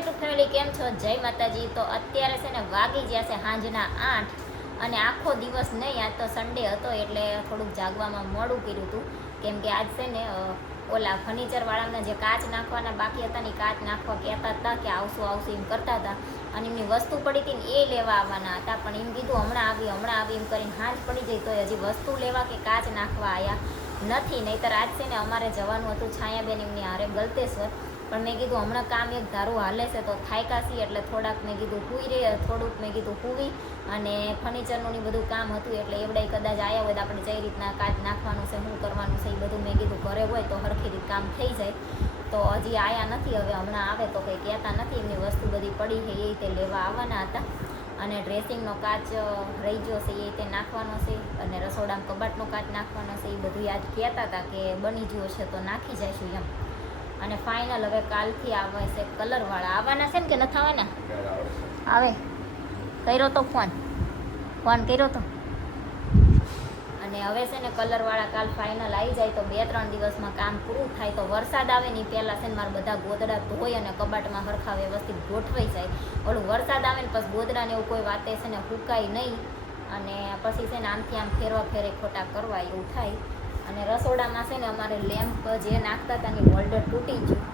YouTube family, કેમ છો? જય માતાજી. તો અત્યારે છે ને વાગી ગયા છે સાંજના 8 અને આખો દિવસ નહીં, આજ તો સન્ડે હતો એટલે થોડુંક જાગવામાં મોડું કર્યું હતું. કેમ કે આજ છે ને ઓલા ફર્નિચરવાળાના જે કાચ નાખવાના બાકી હતા ને કાચ નાખવા કહેતા હતા કે આવશું એમ કરતા હતા અને એમની વસ્તુ પડી હતી ને એ લેવા આવવાના હતા. પણ એમ કીધું હમણાં આવી એમ કરીને હાંજ પડી જાય તો હજી વસ્તુ લેવા કે કાચ નાખવા આવ્યા નથી. નહીંતર આજ છે ને અમારે જવાનું હતું છાયાબેન એમની હારે ગલતેશ્વર. પણ મેં કીધું હમણાં કામ એક ધારું હાલે છે તો થાયકાશી એટલે થોડાક મેં કીધું થોડુંક મેં કીધું હુવી અને ફર્નિચરનું ને બધું કામ હતું એટલે એવડાય કદાચ આવ્યા હોય તો આપણે જે રીતના કાચ નાખવાનું છે શું કરવાનું છે એ બધું મેં કીધું ઘરે હોય તો સરખી રીતે કામ થઈ જાય. તો હજી આવ્યા નથી, હવે હમણાં આવે તો કંઈ કહેતા નથી. એમની વસ્તુ બધી પડી છે એ રીતે લેવા આવવાના હતા અને ડ્રેસિંગનો કાચ રહી ગયો છે એ રીતે નાખવાનો છે અને રસોડામાં કબાટનો કાચ નાખવાનો છે એ બધું યાદ કહેતા હતા કે બની ગયો છે તો નાખી જઈશું એમ. અને ફાઇનલ હવે કાલથી આવે છે કલરવાળા. આવવાના છે ને કે નથી આવવાના? આવે કર્યો તો ફોન કર્યો તો. અને હવે છે ને કલરવાળા કાલ ફાઇનલ આવી જાય તો 2-3 દિવસમાં કામ પૂરું થાય. તો વરસાદ આવે ને પહેલાં છે ને મારે બધા ગોદડા ધોઈ અને કબાટમાં સરખા વ્યવસ્થિત ગોઠવાઈ જાય. ઓલું વરસાદ આવે ને પછી ગોદડાને એવું કોઈ વાતે છે ને ફૂંકાય નહીં અને પછી છે ને આમથી આમ ફેરવા ફેરે ખોટા કરવા એવું થાય. અને રસોડામાં છે ને અમારે લેમ્પ જે નાખતા હતા ને હોલ્ડર તૂટી ગયું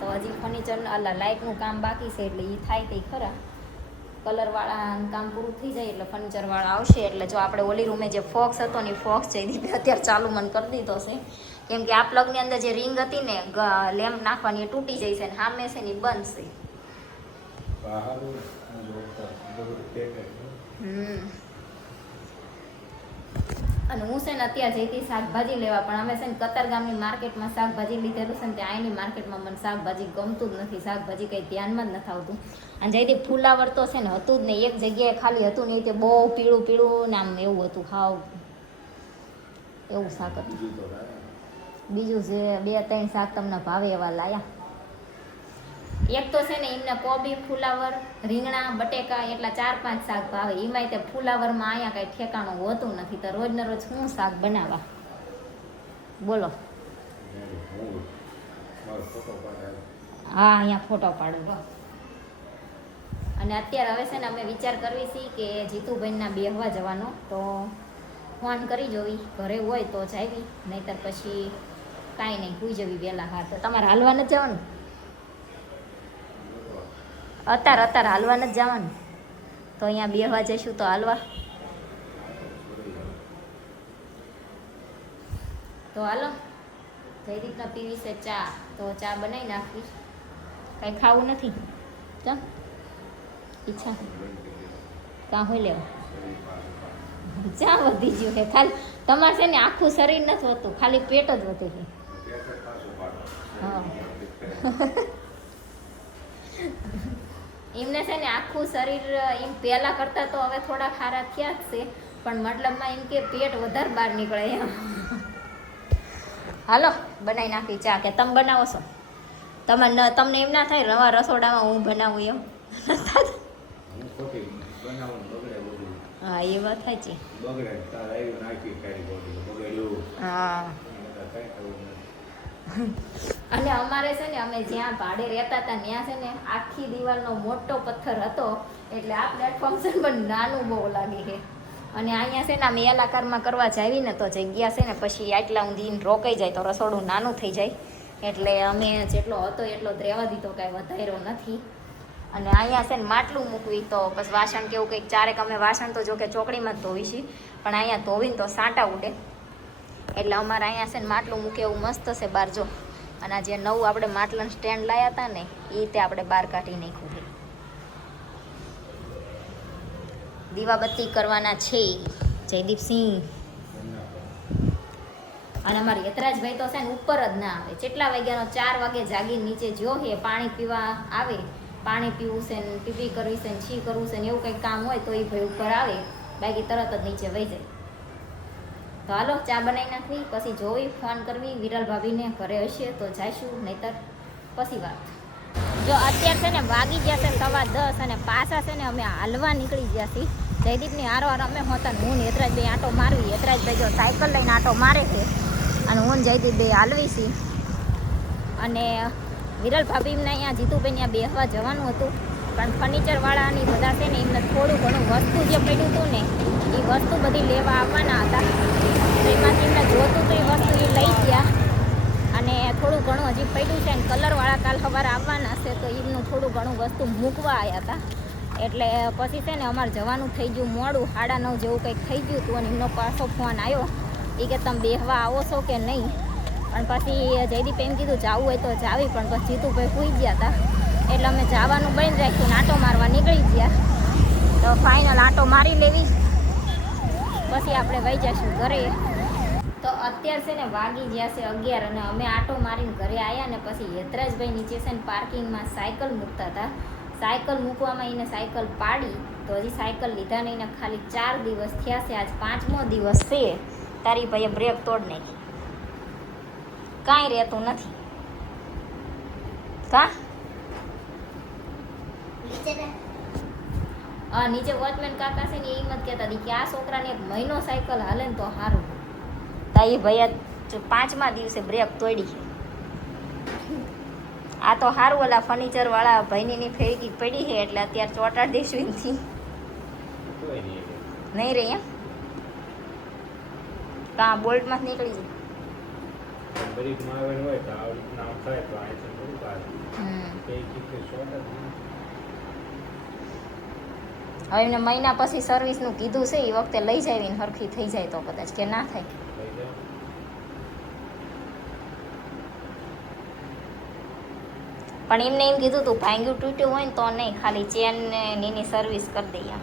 તો હજી ફર્નિચર લાઇટનું કામ બાકી છે એટલે એ થાય તે ખરા. કલરવાળા કામ પૂરું થઈ જાય એટલે ફર્નિચરવાળા આવશે એટલે જો આપણે ઓલી રૂમે જે ફોક્સ હતો ને એ ફોક્સ જઈ દીધી અત્યારે ચાલુ મને કરી દીધો છે. કેમ કે આ પ્લગની અંદર જે રિંગ હતી ને લેમ્પ નાખવાની એ તૂટી જાય છે ને સામે છે ને એ બંધ છે. અને હું છે ને અત્યારે જઈતી શાકભાજી લેવા, પણ અમે છે ને કતારગામની માર્કેટમાં શાકભાજી લીધેલું છે ને ત્યાં અહીંની માર્કેટમાં મને શાકભાજી ગમતું જ નથી, શાકભાજી કંઈ ધ્યાનમાં જ નથી આવતું. અને જઈતી ફુલાવર તો છે ને હતું જ નહીં, એક જગ્યાએ ખાલી હતું ને તે બહુ પીળું ને આમ એવું હતું, હાવ એવું શાક હતું. બીજું જે 2-3 શાક તમને ભાવે એવા લાયા. એક તો છે ને એમને કોબી, ફુલાવર, રીંગણા, બટેકા એટલા 4-5 શાક ભાવે. એમાંય તે ફુલાવરમાં અહીંયા કાંઈ ઠેકાણું હોતું નથી તો રોજને રોજ શું શાક બનાવવા બોલો. હા, અહીંયા ફોટો પાડવા. અને અત્યારે હવે છે ને અમે વિચાર કરવી છીએ કે જીતુભાઈના બેહવા જવાનો, તો ફોન કરી જોવી ઘરે હોય તો જાવી, નહીંતર પછી કાંઈ નહીં ભૂઈ જવી વહેલા. હા, તો તમારે હાલવા નથી જવાનું? અત્યારે હાલવા નથી જવાનું તો અહીંયા બેહવા જઈશું તો હાલવા. તો હાલો, કઈ રીતના પીવી છે ચા તો ચા બનાવી નાખવી. કાંઈ ખાવું નથી? ચા ઈચ્છા કાં હોય લેવા? ચા વધી ગયું છે ખાલી તમારે છે ને આખું શરીર નથી હોતું, ખાલી પેટ જ વધે છે. હા એમને છે ને આખું શરીર એમ પહેલાં કરતાં તો હવે થોડા ખારા થયા જ છે, પણ મતલબમાં એમ કે પેટ વધારે બહાર નીકળે એમ. હાલો બનાવી નાખી ચા. કે તમે બનાવો છો? તમને એમ ના થાય રવા રસોડામાં હું બનાવું એમ? હા, એ વાત સાચી. હા. અને અમારે છે ને અમે જ્યાં ભાડે રહેતા હતા ત્યાં છે ને આખી દિવાલનો મોટો પથ્થર હતો એટલે આ પ્લેટફોર્મ છે પણ નાનું બહુ લાગે છે. અને અહીંયા છે ને અમે એલાકારમાં કરવા જાવી ને તો જગ્યા છે ને પછી આટલા ઊંધી રોકાઈ જાય તો રસોડું નાનું થઈ જાય એટલે અમે જેટલો હતો એટલો જ રહેવા દીધો, કાંઈ વધાર્યો નથી. અને અહીંયા છે ને માટલું મૂકવી તો બસ વાસણ કેવું કંઈક ચારેક અમે વાસણ તો જો કે ચોકડીમાં જ ધોવી છીએ, પણ અહીંયા ધોવીને તો સાંટા ઉડે એટલે અમારે અહીંયા છે ને માટલું મૂકે એવું મસ્ત છે બહાર જો. અને આ જે નવું આપણે માટલાનું સ્ટેન્ડ લાવ્યા હતા ને એ રીતે આપણે બહાર કાઢી નાખ્યું છે. દીવાબત્તી કરવાના છે જયદીપસિંહ. અને અમારા યતરાજભાઈ તો છે ને ઉપર જ ના આવે. કેટલા વાગ્યાનો 4 વાગે જાગીને નીચે જો હે પાણી પીવા આવે, પાણી પીવું છે ને પીપી કરવી છે ને છી કરવું છે ને એવું કંઈક કામ હોય તો એ ભાઈ ઉપર આવે, બાકી તરત જ નીચે વહી જાય. તો હાલો ચા બનાવી નાખવી, પછી જોવી ફોન કરવી વિરલ ભાભીને ઘરે હશે તો જઈશું, નહીતર પછી વાત. જો અત્યારે છે ને વાગી ગયા છે 10:15 અને પાછા છે ને અમે હાલવા નીકળી ગયા છીએ. જયદીપની હારવાર અમે હોતા ને હું ને યતરાજભાઈ આંટો મારવી. યતરાજભાઈ જો સાયકલ લઈને આંટો મારે છે અને હું જયદીપ બે હાલવી છીએ. અને વિરલ ભાભીને અહીંયા જીતુભાઈ ત્યાં બેસવા જવાનું હતું, પણ ફર્નિચરવાળાની બધા છે ને એમને થોડું ઘણું વસ્તુ જે પડ્યું હતું ને એ વસ્તુ બધી લેવા આવવાના હતા. એમાંથી એમને જોતું તો એ વસ્તુ એ લઈ ગયા, અને થોડું ઘણું હજી પડ્યું છે. અને કલરવાળા કાલ સવારે આવવાના છે, તો એમનું થોડું ઘણું વસ્તુ મૂકવા આવ્યા હતા. એટલે પછી છે ને અમારે જવાનું થઈ ગયું મોડું, 9:30 જેવું કંઈક થઈ ગયું હતું. અને એમનો પાછો ફોન આવ્યો એ કે તમે બેસવા આવો છો કે નહીં. પણ પછી જયદીપ એમ કીધું જવું હોય તો જાવી, પણ પછી જીતુભાઈ સૂઈ ગયા હતા એટલે અમે જવાનું બંધ રાખ્યું, આંટો મારવા નીકળી ગયા. તો ફાઇનલ આંટો મારી લેવી, પછી આપણે વહી જઈશું ઘરે. તો અત્યારે છે ને વાગી ગયા છે 11, અને અમે આંટો મારીને ઘરે આવ્યા. ને પછી યતરાજભાઈ નીચે છે ને પાર્કિંગમાં સાયકલ મૂકતા હતા. સાયકલ મૂકવામાં એને સાયકલ પાડી, તો હજી સાયકલ લીધા નહીં ને ખાલી 4 દિવસ થયા છે. આજ 5મો દિવસ છે. તારી ભાઈએ બ્રેક તોડ નાખી, કાંઈ રહેતું નથી. કા નીચે વોચમેન કાકા છે ને એ મત કહેતા હતી કે આ છોકરાને 1 મહિનો સાયકલ હાલે ને તો સારું. તારી ભાઈએ 5મા દિવસે બ્રેક તોડી. આ તો સારું ઓલા ફર્નિચરવાળા ભાઈની ફેરકી પડી છે એટલે અત્યારે ચોટાડી દઈશું એમથી. નહીં રહી એમ કાં બોલ્ટમાં જ નીકળી જાય. હવે એમને મહિના પછી સર્વિસનું કીધું છે, એ વખતે લઈ જાય ને સરખી થઈ જાય તો કદાચ, કે ના થાય. પણ એમને એમ કીધું તું ભાંગ્યું તૂટ્યું હોય ને તો નહીં, ખાલી ચેન ને એની સર્વિસ કરી દઈએ.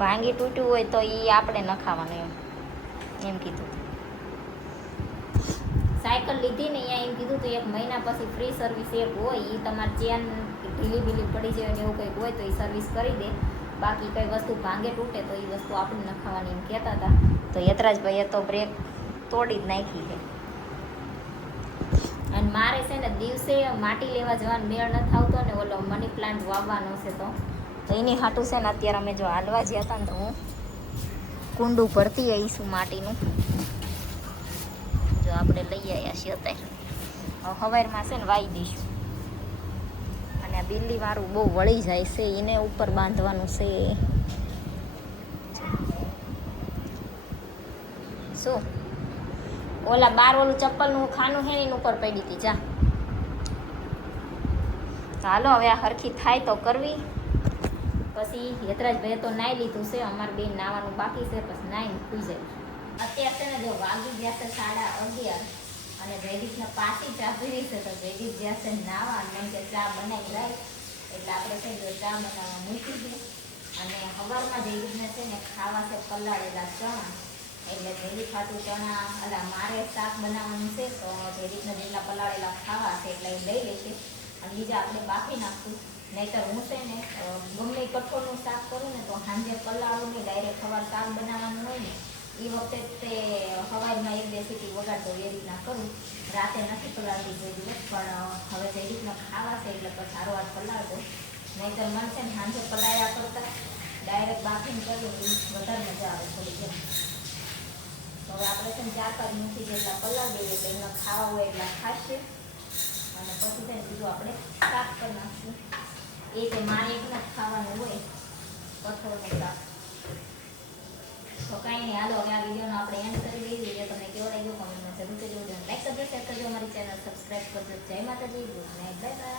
ભાંગી તૂટ્યું હોય તો એ આપણે નખાવાનું એમ કીધું. સાયકલ લીધી ને અહીંયા એમ કીધું તો 1 મહિના પછી ફ્રી સર્વિસ એક હોય, એ તમારે ચેન ઢીલી બીલી પડી જાય ને એવું કંઈક હોય તો એ સર્વિસ કરી દે. બાકી કંઈ વસ્તુ ભાંગે તૂટે તો એ વસ્તુ આપણે નખાવાની એમ કહેતા હતા. તો યતરાજભાઈએ તો બ્રેક તોડી જ નાખી છે. અને મારે છે ને દિવસે માટી લેવા જવાનો મેળ નથી આવતો ને ઓલો મની પ્લાન્ટ વાવવાનો છે, તો એની હાટું છે ને અત્યારે અમે જો હાલવા ગયા હતા ને તો હું કુંડું ભરતી આવીશું માટીનું. જો આપણે લઈ આવ્યા છીએ અત્યારે, સવારમાં છે ને વાવી દઈશું. અને આ બિલ્લી વાળું બહુ વળી જાય છે, એને ઉપર બાંધવાનું છે. શું ઓલા બાર ઓલું ચપ્પલનું ખાનું છે એની ઉપર પડી હતી. જા હાલો હવે આ હરખી થાય તો કરવી. પછી યતરાજભાઈએ તો નાહી લીધું છે, અમારે બેન નાવાનું બાકી છે, પછી નાહીને ખુઈ જાય. અત્યારે છે ને જો વાગી ગયા છે 11:30, અને જયદીપને પાછી ચા પીવી છે. તો જયદીપ ગયા છે નાવા, અને કે ચા બનાવી લાય એટલે આપણે છે જો ચા બનાવવા મૂકી દઈએ. અને સવારમાં જયદીપને છે ને ખાવા છે પલાળેલા ચણા, એટલે જયદીપ ખાતું ચણા અલા મારે શાક બનાવવાનું છે, તો જયદીપને જેટલા પલાળેલા ખાવા છે એટલે એ લઈ લેશે, અને બીજા આપણે બાફી નાખશું. નહીંતર હું છે ને ગમે કઠોળનું શાક કરું ને તો સાંજે પલાળું ને ડાયરેક્ટ સવાર શાક બનાવવાનું હોય ને એ વખતે તે સવારમાં 1-2 સીટી વગાડતો એ રીતના કરું. રાતે નથી પલાળતી કોઈ દિવસ, પણ હવે જયદીપને ખાવા છે એટલે પછી સારો વાર પલાળતો. નહીંતર મન છે ને સાંજે પલાળ્યા કરતાં ડાયરેક્ટ બાફીને કરું એ વધારે મજા આવે થોડી જેમ. તો હવે આપણે છે ને 4-5 મિનિટ જેટલા પલાળી દઈએ તો એમને ખાવા હોય એટલા ખાશે, અને પછી છે ને બીજું આપણે શાક કરી નાખશું. એ જે મારે એકને જ ખાવાનું હોય કઠોળનું શાક. તો કાંઈ નહીં, હાલો હવે આ વિડીયોનો આપણે એન્ડ કરી દઈએ. વિડીયો તમને કેવો લાગ્યો કોમેન્ટમાં જરૂર કરજો. લાઈક કરજો, શેર કરજો, અમારી ચેનલ સબસ્ક્રાઈબ કરજો. જય માતાજી, ગુડ નાઇટ, બાય બાય.